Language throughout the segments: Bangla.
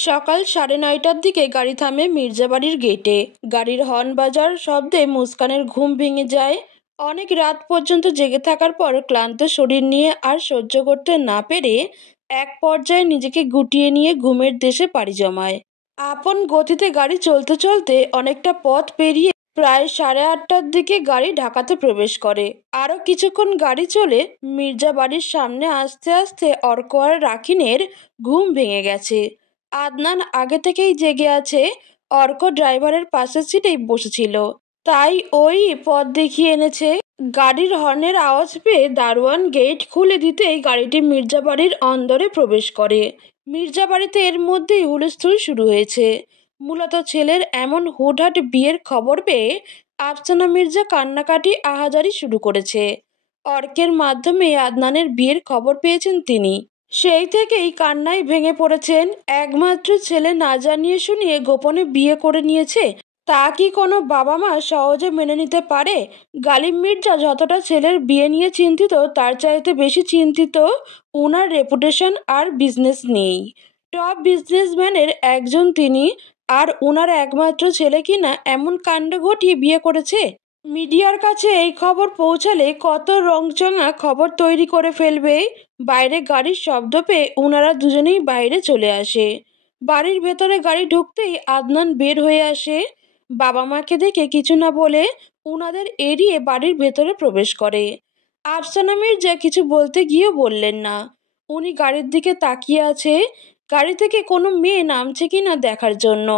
সকাল 9:30টার দিকে গাড়ি থামে মির্জাবাড়ির গেটে। গাড়ির হর্ন বাজার শব্দে মুস্কানের ঘুম ভেঙে যায়। অনেক রাত পর্যন্ত জেগে থাকার পর ক্লান্ত শরীর নিয়ে আর সহ্য করতে না পেরে এক পর্যায়ে নিজেকে গুটিয়ে নিয়ে ঘুমের দেশে পাড়ি জমায়। আপন গতিতে গাড়ি চলতে চলতে অনেকটা পথ পেরিয়ে প্রায় 8:30টার দিকে গাড়ি ঢাকাতে প্রবেশ করে। আরও কিছুক্ষণ গাড়ি চলে মির্জাবাড়ির সামনে আসতে আসতে অর্ক আর রাকিনের ঘুম ভেঙে গেছে। আদনান আগে থেকেই জেগে আছে। অর্ক ড্রাইভারের পাশের সিটেই বসেছিল, তাই ওই পথ দেখিয়ে এনেছে। গাড়ির হর্নের আওয়াজ পেয়ে দারোয়ান গেট খুলে দিতেই গাড়িটি মির্জাবাড়ির অন্দরে প্রবেশ করে। মির্জাবাড়িতে এর মধ্যেই হুলস্থুল শুরু হয়েছে। মূলত ছেলের এমন হুটহাট বিয়ের খবর পেয়ে আফসানা মির্জা কান্নাকাটি আহাজারি শুরু করেছে। অর্কের মাধ্যমে আদনানের বিয়ের খবর পেয়েছেন তিনি। সেই থেকেই কান্নায় ভেঙে পড়েছেন। একমাত্র ছেলে না জানিয়ে শুনিয়ে গোপনে বিয়ে করে নিয়েছে, তা কি কোনো বাবা মা সহজে মেনে নিতে পারে? গালিব মির্জা যতটা ছেলের বিয়ে নিয়ে চিন্তিত, তার চাইতে বেশি চিন্তিত ওনার রেপুটেশন আর বিজনেস নিয়েই। টপ বিজনেসম্যানের একজন তিনি, আর ওনার একমাত্র ছেলে কিনা এমন কাণ্ড ঘটিয়ে বিয়ে করেছে। মিডিয়ার কাছে এই খবর পৌঁছালে কত রংচঙা খবর তৈরি করে ফেলবে। বাইরে গাড়ির শব্দ পেয়ে ওনারা দুজনেই বাইরে চলে আসে। বাড়ির ভেতরে গাড়ি ঢুকতেই আদনান বের হয়ে আসে। বাবা মাকে দেখে কিছু না বলে ওনাদের এড়িয়ে বাড়ির ভেতরে প্রবেশ করে। আফসানা মির্জা কিছু বলতে গিয়েও বললেন না। উনি গাড়ির দিকে তাকিয়ে আছে, গাড়ি থেকে কোনো মেয়ে নামছে কিনা দেখার জন্য।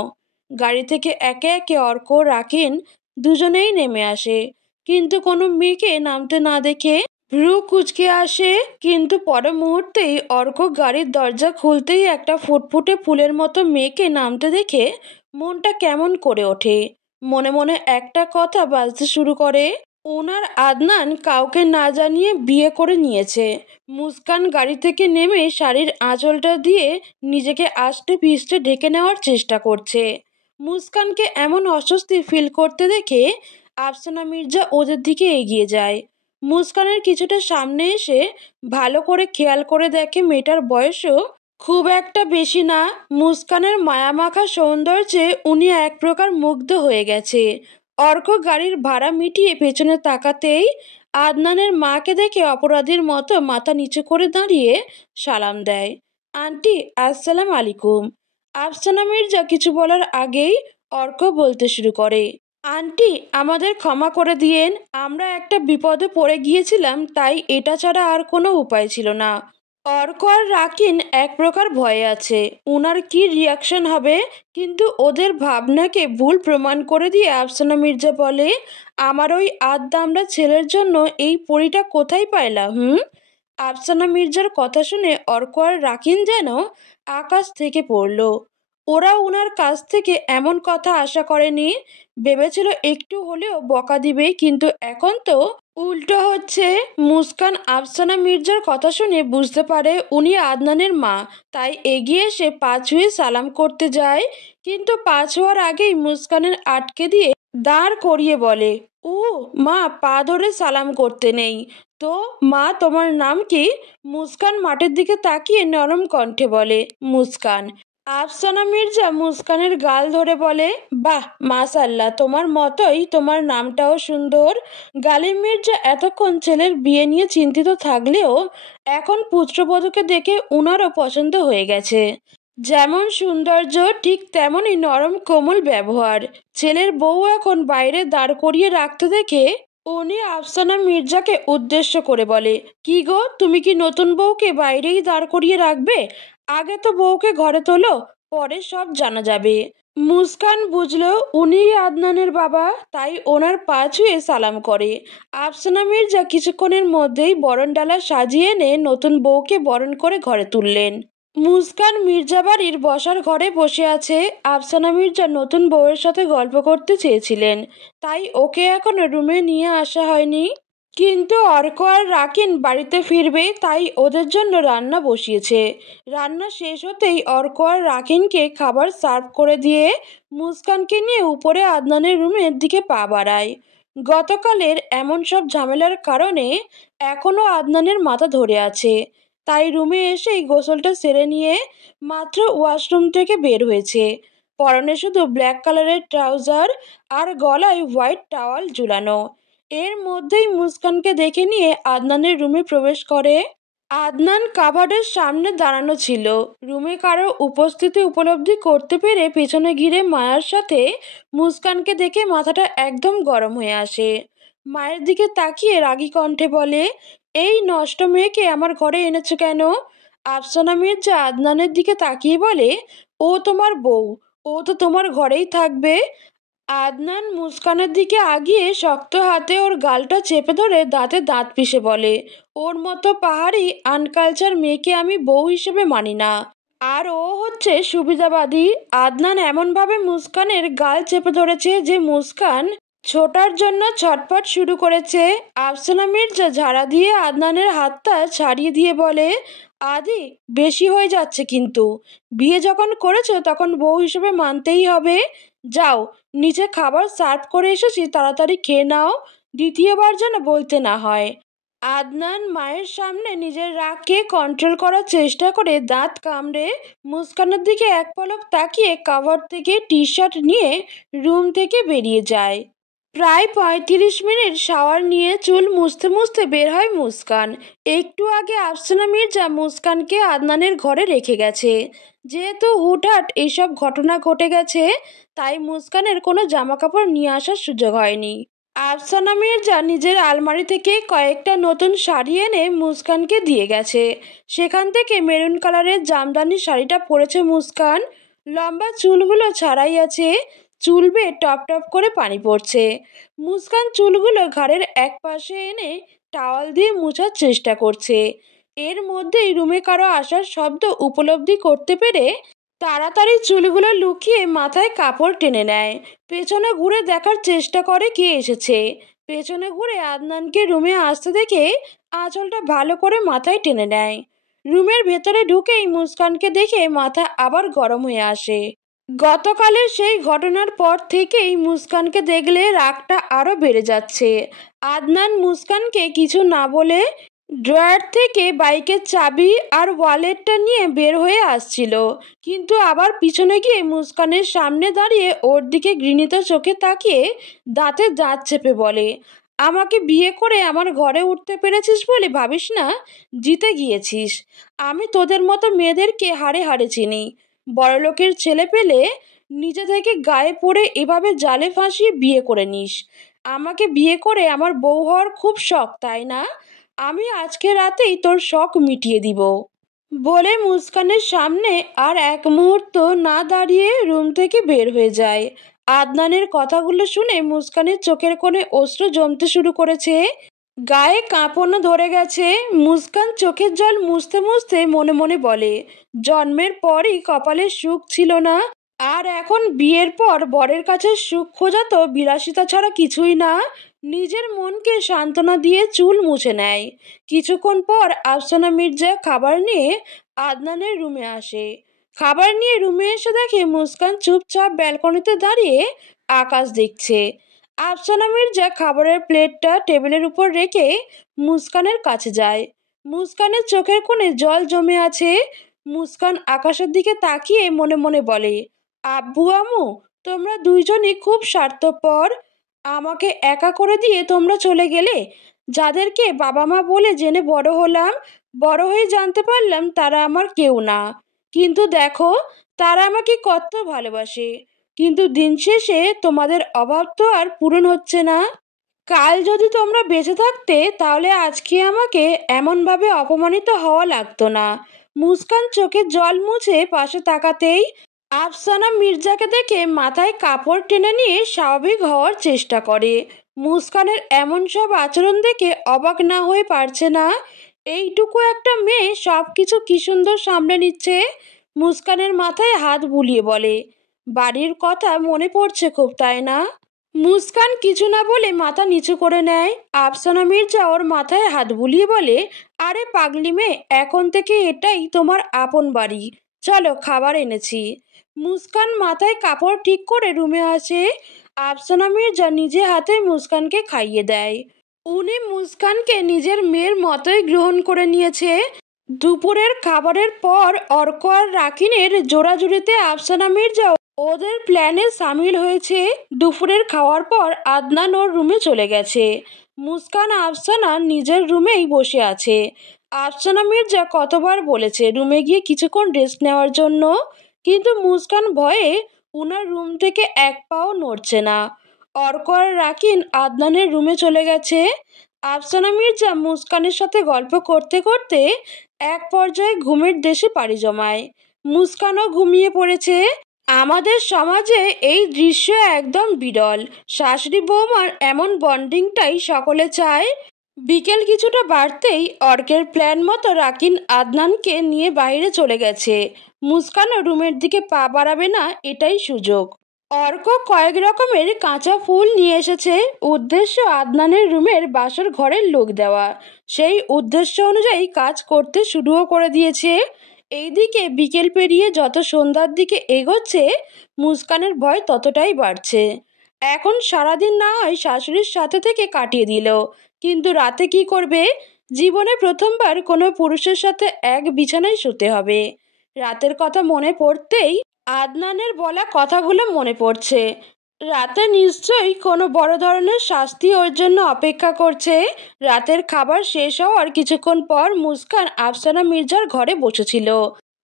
গাড়ি থেকে একে একে অর্ক, রাকিন দুজনেই নেমে আসে, কিন্তু কোনো মেয়েকে নামতে না দেখে ভ্রু কুঁচকে আসে। কিন্তু পর মুহূর্তেই অর্ক গাড়ির দরজা খুলতেই একটা ফুটফুটে ফুলের মতো মেয়েকে নামতে দেখে মনটা কেমন করে ওঠে। মনে মনে একটা কথা বাজতে শুরু করে, ওনার আদনান কাউকে না জানিয়ে বিয়ে করে নিয়েছে। মুস্কান গাড়ি থেকে নেমে শাড়ির আঁচলটা দিয়ে নিজেকে আষ্টে পিষ্টে ঢেকে নেওয়ার চেষ্টা করছে। মুস্কানকে এমন অস্বস্তি ফিল করতে দেখে আফসানা মির্জা ওদের দিকে এগিয়ে যায়। মুস্কানের কিছুটা সামনে এসে ভালো করে খেয়াল করে দেখে মেয়েটার বয়সও খুব একটা বেশি না। মুস্কানের মায়ামাখা সৌন্দর্যে উনি এক প্রকার মুগ্ধ হয়ে গেছে। অর্ক গাড়ির ভাড়া মিটিয়ে পেছনে তাকাতেই আদনানের মাকে দেখে অপরাধীর মতো মাথা নিচু করে দাঁড়িয়ে সালাম দেয়। আন্টি, আসসালাম আলাইকুম। আফসানা মির্জা কিছু বলার আগেই অর্ক বলতে শুরু করে, আন্টি, আমাদের ক্ষমা করে দিয়েন। আমরা একটা বিপদে পড়ে গিয়েছিলাম, তাই এটা ছাড়া আর কোনো উপায় ছিল না। অর্ক আর রাকিন এক প্রকার ভয়ে আছে, ওনার কি রিয়াকশন হবে। কিন্তু ওদের ভাবনাকে ভুল প্রমাণ করে দিয়ে আফসানা মির্জা বলে, আমার ওই আধদামড়া ছেলের জন্য এই পরিটা কোথায় পাইলা? আফসানা মির্জার কথা শুনে অর্ক আর রাকিন যেন আকাশ থেকে পড়ল। ওরা ওনার কাছ থেকে এমন কথা আশা করেনি। ভেবেছিল একটু হলেও বকা দিবে, কিন্তু এখন তো উল্টো হচ্ছে। মুস্কান আফসানা মির্জার কথা শুনে বুঝতে পারে উনি আদনানের মা, তাই এগিয়ে এসে পা ছুঁয়ে সালাম করতে যায়। কিন্তু পা ছোঁয়ার আগেই মুস্কানের আটকে দিয়ে দাঁড় করিয়ে বলে, ও মা, পা ধরে সালাম করতে নেই তো। মা, তোমার নাম কি? মুস্কান মাটির দিকে তাকিয়ে নরম কণ্ঠে বলে, মুস্কান। আফসানা মির্জা মুস্কানের গাল ধরে বলে, বাহ, মাশাআল্লাহ, তোমার মতোই তোমার নামটাও সুন্দর। গালিব মির্জা এতক্ষণ ছেলের বিয়ে নিয়ে চিন্তিত থাকলেও এখন পুত্রবধূকে দেখে উনারও পছন্দ হয়ে গেছে। যেমন সৌন্দর্য, ঠিক তেমনই নরম কোমল ব্যবহার। ছেলের বউ এখন বাইরে দাঁড় করিয়ে রাখতে দেখে উনি আফসানা মির্জাকে উদ্দেশ্য করে বলে, কি গো, তুমি কি নতুন বউকে বাইরেই দাঁড় করিয়ে রাখবে? আগে তো বউকে ঘরে তোলো, পরে সব জানা যাবে। মুস্কান বুঝলো উনিই আদনানের বাবা, তাই ওনার পা ছুঁয়ে সালাম করে। আফসানা মির্জা কিছুক্ষণের মধ্যেই বরণডালা সাজিয়ে এনে নতুন বউকে বরণ করে ঘরে তুললেন। মুস্কান মির্জা বাড়ির বসার ঘরে বসে আছে। আফসানা মির্জা নতুন বউয়ের সাথে গল্প করতে চেয়েছিলেন, তাই ওকে এখনো রুমে নিয়ে আসা হয়নি। কিন্তু অর্ক আর রাকিন বাড়িতে ফিরবে, তাই ওদের জন্য রান্না বসিয়েছে। রান্না শেষ হতেই অর্ক আর রাকিনকে খাবার সার্ভ করে দিয়ে মুস্কানকে নিয়ে উপরে আদনানের রুমের দিকে পা বাড়ায়। গতকালের এমন সব ঝামেলার কারণে এখনও আদনানের মাথা ধরে আছে। তাই রুমে এসেই গোসলটা সেরে নিয়ে মাত্র ওয়াশরুম থেকে বের হয়েছে। পরনে শুধু ব্ল্যাক কালারের ট্রাউজার আর গলায় হোয়াইট টাওয়াল ঝুলানো। এর মধ্যেই মুস্কানকে দেখে নিয়ে আদনানের রুমে প্রবেশ করে। আদনান কাভার্ডের সামনে দাঁড়ানো ছিল। রুমে কারো উপস্থিতি উপলব্ধি করতে পেরে পেছনে ঘিরে মায়ার সাথে মুস্কানকে দেখে মাথাটা একদম গরম হয়ে আসে। মায়ের দিকে তাকিয়ে রাগী কণ্ঠে বলে, এই নষ্ট মেয়েকে আমার ঘরে এনেছো কেন? আফসানা মির্জা আদনানের দিকে তাকিয়ে বলে, ও তোমার বউ, ও তো তোমার ঘরেই থাকবে। আদনান মুস্কানের দিকে আগিয়ে শক্ত হাতে ওর গালটা চেপে ধরে দাঁতে দাঁত পিষে বলে, ওর মতো পাহাড়ি আনকালচার মেয়েকে আমি বউ হিসেবে মানি না। আর ও হচ্ছে সুবিধাবাদী। আদনান এমনভাবে মুস্কানের গাল চেপে ধরেছে যে মুস্কান ছোটার জন্য ছটফট শুরু করেছে। আফসানা মির্জা ঝাড়া দিয়ে আদনানের হাতটা ছাড়িয়ে দিয়ে বলে, আদি বেশি হয়ে যাচ্ছে কিন্তু। বিয়ে যখন করেছো তখন বউ হিসেবে মানতেই হবে। যাও, নিচে খাবার সার্ভ করে এসেছি, তাড়াতাড়ি খেয়ে নাও, দ্বিতীয়বার যেন বলতে না হয়। আদনান মায়ের সামনে নিজের রাগকে কন্ট্রোল করার চেষ্টা করে দাঁত কামড়ে মুস্কানের দিকে এক পলক তাকিয়ে কাভার থেকে টি শার্ট নিয়ে রুম থেকে বেরিয়ে যায়। প্রায় 35 মিনিট শাওয়ার নিয়ে চুল মুছতে মুছতে বের হয় মুস্কান। একটু আগে আফসানা মির্জা মুস্কানকে আদনানের ঘরে রেখে গেছে। যেহেতু হুটহাট এইসব ঘটনা ঘটে গেছে, তাই মুস্কানের কোনো জামাকাপড় নিয়ে আসার সুযোগ হয়নি। আফসানা মির্জা নিজের আলমারি থেকে কয়েকটা নতুন শাড়ি এনে মুস্কানকে দিয়ে গেছে। সেখান থেকে মেরুন কালারের জামদানি শাড়িটা পরেছে মুস্কান। লম্বা চুলগুলো ছাড়াই আছে, চুল বেয়ে টপ টপ করে পানি পড়ছে। মুস্কান চুলগুলো ঘাড়ের এক পাশে এনে টাওয়াল দিয়ে মুছার চেষ্টা করছে। এর মধ্যেই রুমে কারো আসার শব্দ উপলব্ধি করতে পেরে তাড়াতাড়ি চুলগুলো লুকিয়ে মাথায় কাপড় টেনে নেয়। পেছনে ঘুরে দেখার চেষ্টা করে কে এসেছে। পেছনে ঘুরে আদনানকে রুমে আসতে দেখে আঁচলটা ভালো করে মাথায় টেনে নেয়। রুমের ভেতরে ঢুকেই মুস্কানকে দেখে মাথা আবার গরম হয়ে আসে। গতকালের সেই ঘটনার পর থেকেই মুস্কানকে দেখলে রাগটা আরও বেড়ে যাচ্ছে। আদনান মুস্কানকে কিছু না বলে ড্রয়ার থেকে বাইকের চাবি আর ওয়ালেটটা নিয়ে বের হয়ে আসছিল, কিন্তু আবার পিছনে গিয়ে মুস্কানের সামনে দাঁড়িয়ে ওর দিকে ঘৃণিত চোখে তাকিয়ে দাঁতে দাঁত চেপে বলে, আমাকে বিয়ে করে আমার ঘরে উঠতে পেরেছিস বলে ভাবিস না, জিতে গিয়েছিস। আমি তোদের মতো মেয়েদেরকে হাড়ে হাড়ে চিনি। বড়লোকের ছেলে পেলে নিজে থেকে গায়ে পড়ে এভাবে জালে ফাঁসিয়ে বিয়ে করে নিস। আমাকে বিয়ে করে আমার বউ হওয়ার খুব শখ, তাই না? আমি আজকে রাতেই তোর শখ মিটিয়ে দিব। বলে মুস্কানের সামনে আর এক মুহূর্ত না দাঁড়িয়ে রুম থেকে বের হয়ে যায়। আদনানের কথাগুলো শুনে মুস্কানের চোখের কোণে অশ্রু জমতে শুরু করেছে, গায়ে কাঁপনও ধরে গেছে। মুস্কান চোখের জল মুছতে মুছতে মনে মনে বলে, জন্মের পরই কপালে সুখ ছিল না, আর এখন বিয়ের পর বরের কাছে সুখ খোঁজা তো বিলাসিতা ছাড়া কিছুই না। নিজের মনকে সান্ত্বনা দিয়ে চুল মুছে নেয়। কিছুক্ষণ পর আফসানা মির্জা খাবার নিয়ে আদনানের রুমে আসে। খাবার নিয়ে রুমে এসে দেখে মুস্কান চুপচাপ ব্যালকনিতে দাঁড়িয়ে আকাশ দেখছে। আফসানা মির্জা খাবারের প্লেটটা টেবিলের উপর রেখে মুস্কানের কাছে যায়। মুস্কানের চোখের কোণে জল জমে আছে। মুস্কান আকাশের দিকে তাকিয়ে মনে মনে বলে, আব্বু আম্মু, তোমরা দুইজনই খুব স্বার্থপর। আমাকে একা করে দিয়ে তোমরা চলে গেলে। যাদেরকে বাবা মা বলে জেনে বড় হলাম, বড় হয়ে জানতে পারলাম তারা আমার কেউ না। কিন্তু দেখো, তারা আমাকে কত ভালোবাসে। কিন্তু দিন শেষে তোমাদের অভাব তো আর পূরণ হচ্ছে না। কাল যদি তোমরা বেঁচে থাকতে তাহলে আজকে আমাকে এমনভাবে অপমানিত হওয়া লাগতো না। মুস্কান চোখে জল মুছে পাশে তাকাতেই আফসানা মির্জাকে দেখে মাথায় কাপড় টেনে নিয়ে স্বাভাবিক হওয়ার চেষ্টা করে। মুস্কানের এমন সব আচরণ দেখে অবাক না হয়ে পারছে না। এইটুকু একটা মেয়ে সব কিছু কি সুন্দর সামলে নিচ্ছে। মুস্কানের মাথায় হাত বুলিয়ে বলে, বাড়ির কথা মনে পড়ছে খুব, তাই না? মুস্কান কিছু না বলে মাথা নিচু করে নেয়। আফসানা মির্জা ওর মাথায় হাত বুলিয়ে বলে, আরে পাগলি মেয়ে, এখন থেকে এটাই তোমার আপন বাড়ি। চলো, খাবার এনেছি। মুস্কান মাথায় কাপড় ঠিক করে রুমে আসে। আফসানা মির্জা নিজে হাতে মুস্কানকে খাইয়ে দেয়। উনি মুস্কানকে নিজের মেয়ের মতোই গ্রহণ করে নিয়েছে। দুপুরের খাবারের পর অর্ক আর রাকিনের জোড়াজুড়িতে আফসানা মির্জা ওদের প্ল্যানে সামিল হয়েছে। দুপুরের খাওয়ার পর আদনান ওর রুমে চলে গেছে। মুস্কান আফসানা নিজের রুমেই বসে আছে। আফসানা মির্জা কতবার বলেছে রুমে গিয়ে কিছুক্ষণ রেস্ট নেওয়ার জন্য, কিন্তু মুস্কান ভয়ে উনার রুম থেকে এক পাও নড়ছে না। অর্ক আর রাকিন আদনানের রুমে চলে গেছে। আফসানা মির্জা মুস্কানের সাথে গল্প করতে করতে এক পর্যায়ে ঘুমের দেশে পাড়ি জমায়। মুস্কানও ঘুমিয়ে পড়েছে। আমাদের সমাজে এই দৃশ্য একদম বিরল। শাশুড়ি বৌমার এমন বন্ডিংটাই সকলে চায়। বিকেল কিছুটা বাড়তেই অর্কের প্ল্যান মতো রাকিন আদনানকে নিয়ে বাইরে চলে গেছে। মুস্কানও রুমের দিকে পা বাড়াবে না, এটাই সুযোগ। অর্ক কয়েক রকমের কাঁচা ফুল নিয়ে এসেছে, উদ্দেশ্য আদনানের রুমের বাসর ঘরের লুক দেওয়া। সেই উদ্দেশ্য অনুযায়ী কাজ করতে শুরুও করে দিয়েছে। এইদিকে বিকেল পেরিয়ে যত সন্ধ্যার দিকে এগোচ্ছে মুস্কানের ভয় ততটাই বাড়ছে। এখন সারাদিন না হয় শাশুড়ির সাথে থেকে কাটিয়ে দিল, কিন্তু রাতে কি করবে? জীবনে প্রথমবার কোনো পুরুষের সাথে এক বিছানায় শুতে হবে। রাতের কথা মনে পড়তেই আদনানের বলা কথাগুলো মনে পড়ছে। রাতে নিশ্চয়ই কোনো বড় ধরনের শাস্তি ওর জন্য অপেক্ষা করছে। রাতের খাবার শেষ হওয়ার কিছুক্ষণ পর মুস্কান আফসানা মির্জার ঘরে বসেছিল।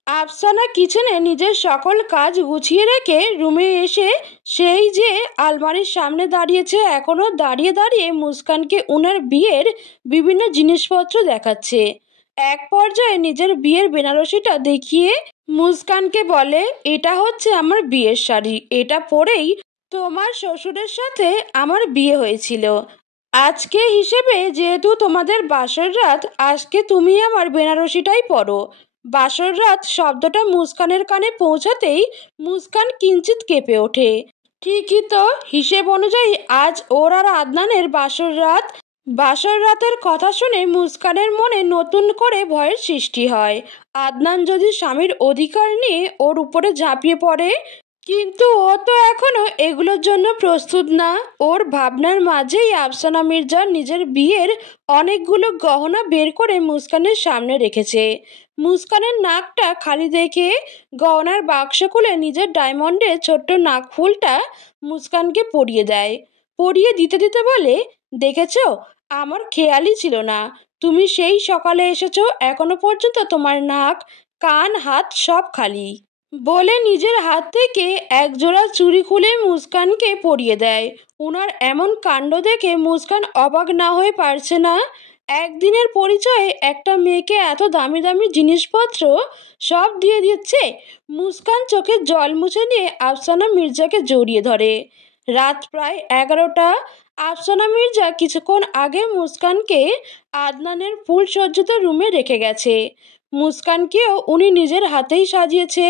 আফসানা কিচেনে নিজের সকল কাজ গুছিয়ে রেখে রুমে এসে সেই যে আলমারির সামনে দাঁড়িয়েছে, এখনো দাঁড়িয়ে দাঁড়িয়ে মুস্কানকে উনার বিয়ের বিভিন্ন জিনিসপত্র দেখাচ্ছে। এক পর্যায়ে নিজের বিয়ের বেনারসিটা দেখিয়ে মুস্কানকে বলে, এটা হচ্ছে আমার বিয়ের শাড়ি, এটা পরেই তোমার শ্বশুরের সাথে আমার বিয়ে হয়েছিল। আজকে হিসেবে যেহেতু তোমাদের বাসর রাত, আজকে তুমি আমার বেনারসিটাই পরো। বাসর রাত শব্দটা মুস্কানের কানে পৌঁছাতেই মুস্কান কিঞ্চিত কেঁপে ওঠে। ঠিকই তো, হিসেব অনুযায়ী আজ ওর আর আদনানের বাসর রাত। বাসর রাতের কথা শুনে মুস্কানের মনে নতুন করে ভয়ের সৃষ্টি হয়। আদনান যদি স্বামীর অধিকার নিয়ে ওর উপরে ঝাঁপিয়ে পড়ে, কিন্তু ও তো এখনো এগুলোর জন্য প্রস্তুত না। ওর ভাবনার মাঝেই আফসানা মির্জা নিজের বিয়ের অনেকগুলো গহনা বের করে মুস্কানের সামনে রেখেছে। মুস্কানের নাকটা খালি দেখে গহনার বাক্স খুলে নিজের ডায়মন্ডের ছোট্ট নাকফুলটা মুস্কানকে পরিয়ে দেয়। পরিয়ে দিতে দিতে বলে, দেখেছো, আমার খেয়ালই ছিল না, তুমি সেই সকালে এসেছো, এখনো পর্যন্ত তোমার নাক, কান, হাত সব খালি। বলে নিজের হাত থেকে একজোড়া চুড়ি খুলে মুস্কানকে পরিয়ে দেয়। উনার এমন কাণ্ড দেখে মুস্কান অবাক না হয়ে পারছে না। একদিনের পরিচয়ে একটা মেয়েকে এত দামি দামি জিনিসপত্র সব দিয়ে দিচ্ছে। মুস্কান চোখে জল মুছে নিয়ে আফসানা মির্জাকে জড়িয়ে ধরে। রাত প্রায় 11টা। আফসানা মির্জা কিছুক্ষণ আগে মুস্কানকে আদনানের ফুল সজ্জিত রুমে রেখে গেছে। মুস্কানকেও উনি নিজের হাতেই সাজিয়েছে।